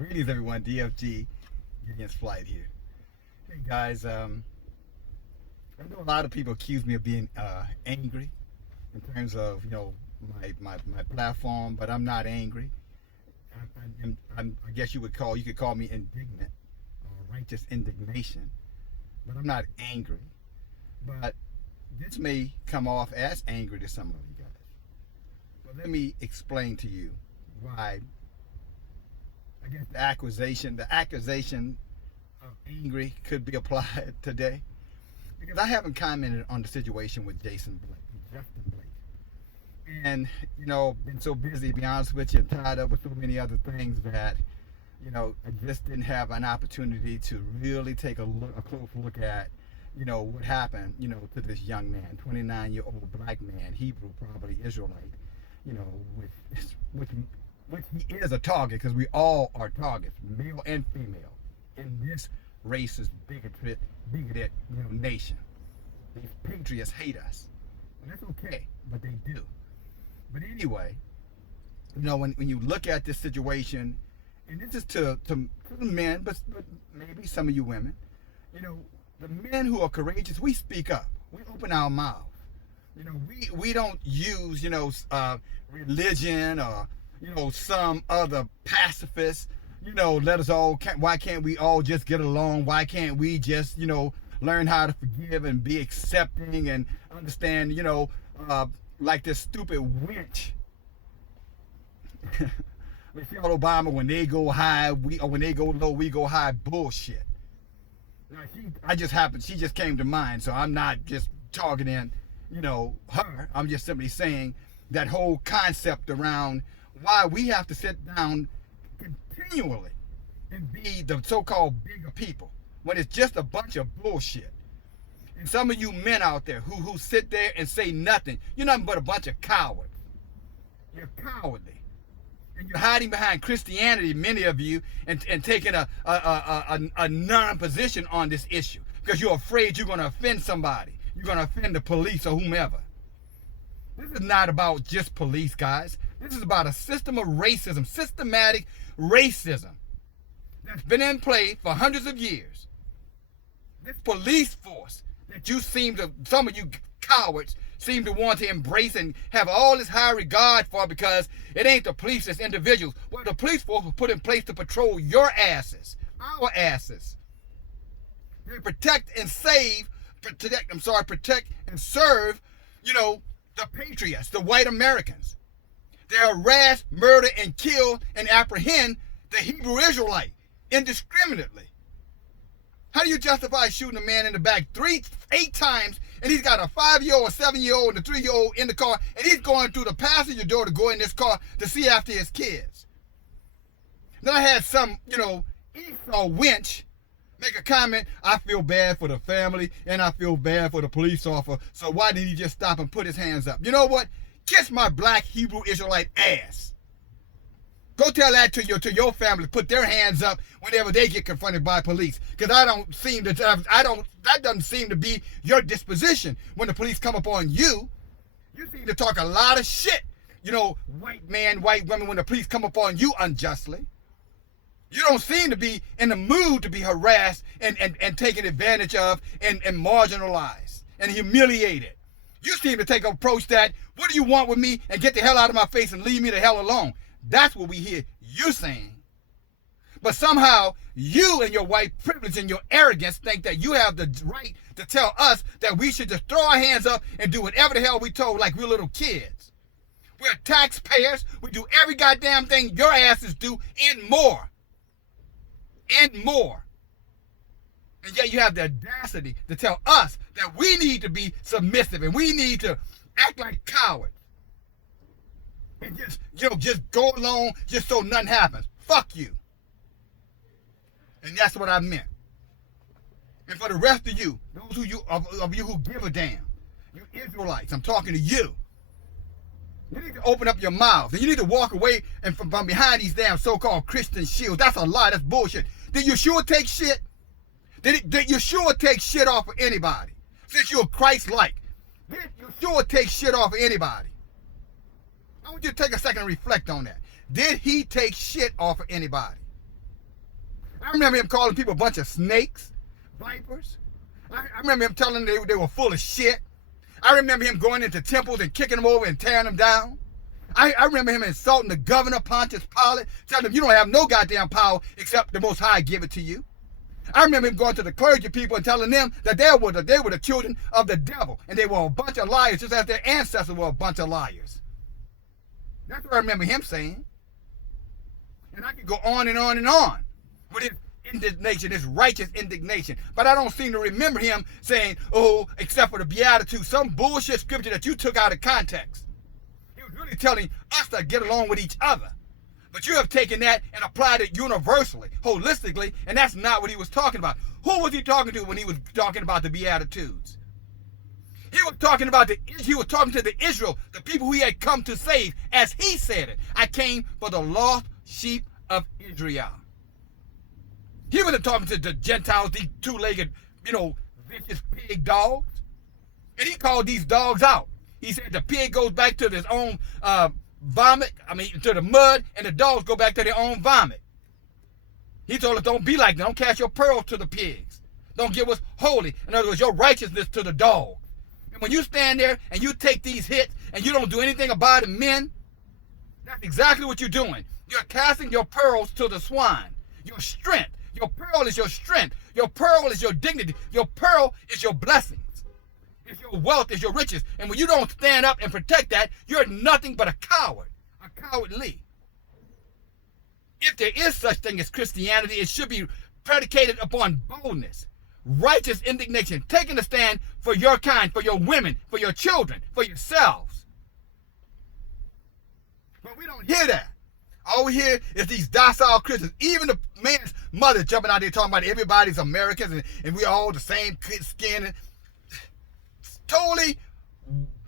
Greetings, everyone. DFG against flight here. Hey guys, I know a lot of people accuse me of being angry in terms of my platform, but I'm not angry. I guess you could call me indignant or righteous indignation, but I'm not angry. But this may come off as angry to some of you guys. But let me explain to you why. I guess the accusation of angry could be applied today, because I haven't commented on the situation with Justin Blake, and been so busy, to be honest with you, and tied up with so many other things that I just didn't have an opportunity to really take a close look at what happened to this young man, 29-year-old black man, Hebrew, probably Israelite, which he is a target, because we all are targets, male and female, in this racist, bigoted nation. These patriots hate us, and that's okay, but they do. But anyway, when you look at this situation, and this is to the men, but maybe some of you women, the men who are courageous, we speak up, we open our mouths. We don't use religion or some other pacifist, let us all, why can't we all just get along? Why can't we just, learn how to forgive and be accepting and understand, like this stupid wench, Michelle Obama, when they go high, when they go low, we go high, bullshit. Now, she just came to mind, so I'm not just targeting, her. I'm just simply saying that whole concept around why we have to sit down continually and be the so-called bigger people when it's just a bunch of bullshit. And some of you men out there who sit there and say nothing, you're nothing but a bunch of cowards. You're cowardly. And you're hiding behind Christianity, many of you, and taking a non-position on this issue because you're afraid you're going to offend somebody. You're going to offend the police or whomever. This is not about just police, guys. This is about a system of racism, systematic racism that's been in play for hundreds of years. This police force that some of you cowards seem to want to embrace and have all this high regard for, because it ain't the police, it's individuals. Well, the police force was put in place to patrol your asses, our asses. They protect and serve, the patriots, the white Americans. They harass, murder, and kill and apprehend the Hebrew Israelite indiscriminately. How do you justify shooting a man in the back 8 times, and he's got a 5-year-old, a 7-year-old, and a 3-year-old in the car, and he's going through the passenger door to go in this car to see after his kids? Then I had some, Esau wench make a comment, I feel bad for the family, and I feel bad for the police officer, so why didn't he just stop and put his hands up? You know what? Kiss my black Hebrew Israelite ass. Go tell that to your family, put their hands up whenever they get confronted by police. Because that doesn't seem to be your disposition when the police come upon you. You seem to talk a lot of shit, white man, white women, when the police come upon you unjustly. You don't seem to be in the mood to be harassed and taken advantage of and marginalized and humiliated. You seem to take an approach that, what do you want with me, and get the hell out of my face and leave me the hell alone. That's what we hear you saying. But somehow, you and your white privilege and your arrogance think that you have the right to tell us that we should just throw our hands up and do whatever the hell we told like we're little kids. We're taxpayers. We do every goddamn thing your asses do and more. And more. And yet you have the audacity to tell us that we need to be submissive and we need to act like cowards. And just go along just so nothing happens. Fuck you. And that's what I meant. And for the rest of you, those of you who give a damn, you Israelites, I'm talking to you. You need to open up your mouth, and you need to walk away and from behind these damn so-called Christian shields. That's a lie. That's bullshit. Did you sure take shit? Did you sure take shit off of anybody? Since you're Christ-like, did you sure take shit off of anybody? I want you to take a second and reflect on that. Did he take shit off of anybody? I remember him calling people a bunch of snakes, vipers. I remember him telling them they were full of shit. I remember him going into temples and kicking them over and tearing them down. I remember him insulting the governor, Pontius Pilate, telling him you don't have no goddamn power except the Most High give it to you. I remember him going to the clergy people and telling them that they were the children of the devil and they were a bunch of liars, just as their ancestors were a bunch of liars. That's what I remember him saying. And I could go on and on and on with his indignation, his righteous indignation. But I don't seem to remember him saying, oh, except for the Beatitudes, some bullshit scripture that you took out of context. He was really telling us to get along with each other. But you have taken that and applied it universally, holistically, and that's not what he was talking about. Who was he talking to when he was talking about the Beatitudes? He was talking to the Israel, the people who he had come to save, as he said it. I came for the lost sheep of Israel. He wasn't talking to the Gentiles, these two-legged, vicious pig dogs. And he called these dogs out. He said the pig goes back to his own vomit, to the mud, and the dogs go back to their own vomit. He told us, don't be like that. Don't cast your pearls to the pigs. Don't give what's holy. In other words, your righteousness to the dog. And when you stand there and you take these hits and you don't do anything about it, men, that's exactly what you're doing. You're casting your pearls to the swine. Your strength. Your pearl is your strength. Your pearl is your dignity. Your pearl is your blessings. It's your wealth, it's your riches. And when you don't stand up and protect that, you're nothing but a coward. A cowardly. If there is such thing as Christianity, it should be predicated upon boldness, righteous indignation, taking a stand for your kind, for your women, for your children, for yourselves. But we don't hear that. All we hear is these docile Christians. Even the man's mother jumping out there talking about everybody's Americans and we all the same skin. And totally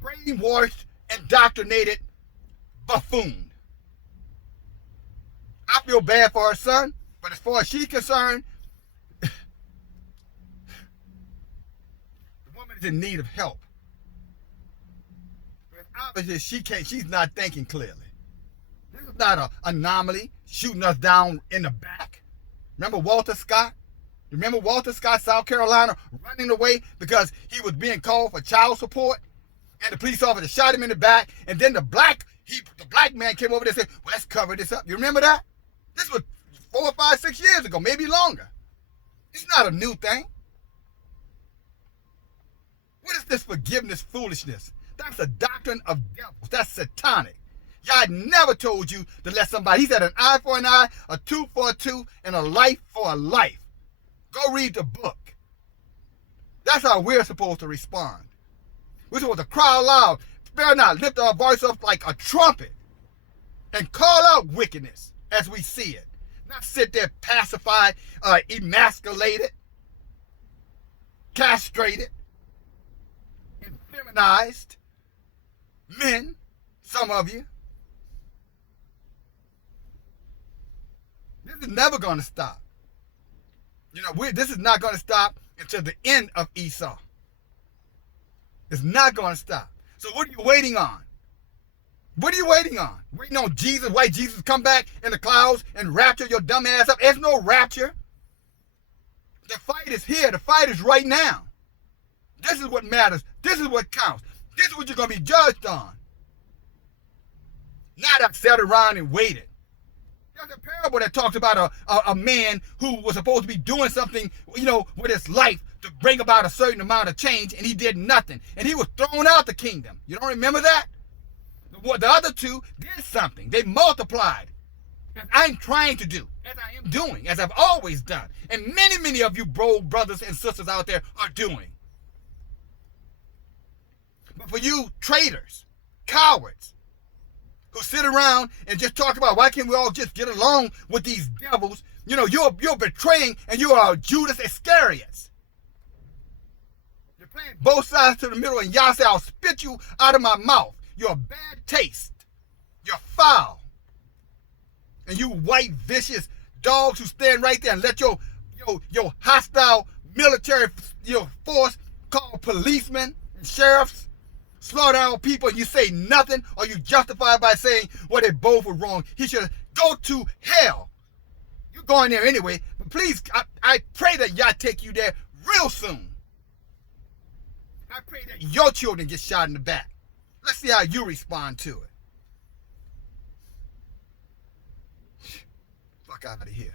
brainwashed, indoctrinated buffoon. I feel bad for her son, but as far as she's concerned, the woman is in need of help. But obviously she's not thinking clearly. This is not an anomaly shooting us down in the back. Remember Walter Scott? Remember Walter Scott, South Carolina, running away because he was being called for child support? And the police officer shot him in the back. And then the black man came over there and said, well, let's cover this up. You remember that? This was 4 or 5, 6 years ago, maybe longer. It's not a new thing. What is this forgiveness foolishness? That's a doctrine of devils. That's satanic. God never told you to let somebody, he said an eye for an eye, a tooth for a tooth, and a life for a life. Go read the book. That's how we're supposed to respond. We're supposed to cry loud, spare not, lift our voice up like a trumpet, and call out wickedness as we see it. Not sit there pacified, emasculated, castrated, and feminized. Men, some of you. This is never going to stop. This is not going to stop until the end of Esau. It's not going to stop. So what are you waiting on? What are you waiting on? Waiting on Jesus, wait, Jesus come back in the clouds and rapture your dumb ass up? There's no rapture. The fight is here. The fight is right now. This is what matters. This is what counts. This is what you're going to be judged on. Not I sat around and waited. There's a parable that talks about a man who was supposed to be doing something, with his life to bring about a certain amount of change, and he did nothing. And he was thrown out the kingdom. You don't remember that? The other two did something. They multiplied. As I'm trying to do, as I am doing, as I've always done. And many, many of you brothers and sisters out there are doing. But for you traitors, cowards, who sit around and just talk about why can't we all just get along with these devils? You're betraying and you are Judas Iscariot. You're playing both sides to the middle and y'all say, I'll spit you out of my mouth. You're a bad taste. You're foul. And you white vicious dogs who stand right there and let your hostile military force called policemen and sheriffs slaughter our people, and you say nothing, or you justify by saying, well, they both were wrong. He should go to hell. You're going there anyway, but please, I pray that Yah take you there real soon. I pray that your children get shot in the back. Let's see how you respond to it. Fuck out of here.